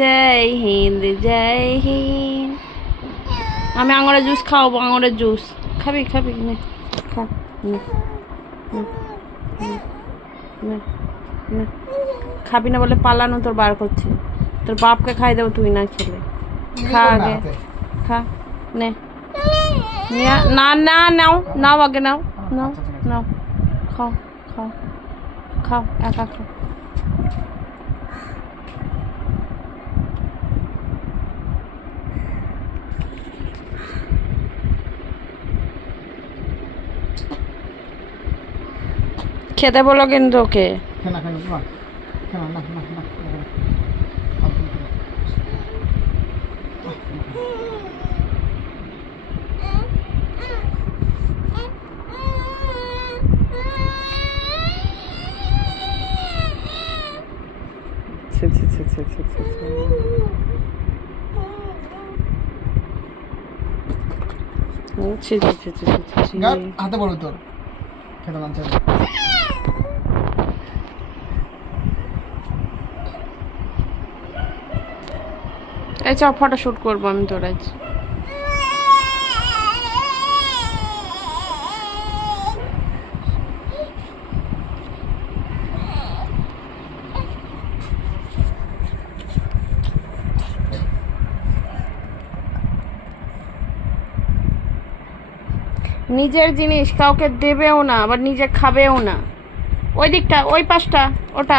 জয় হিন্দ জয় হিন্দ। আমি আঙুরের জুস খাওয়াবো, আঙুরের জুস খাবি খাবি নে খা নে, নে, নে। খাবি না বলে পালানো তোর বার করছে। তোর বাপকে খাই দেবো তুই না খেলে। খা আগে খা নে। না না নাও নাও আগে নাও নাও নাও খাও খাও খাও একা খাও। খেতে বলো কিন্তু ওকে। হাতে বলো তোর খেতে মন চাই। এই চ ফটো শুট করবো আমি তোর আজ। নিজের জিনিস কাউকে দেবেও না, আবার নিজে খাবেও না। ওই দিকটা, ওই পাশটা, ওটা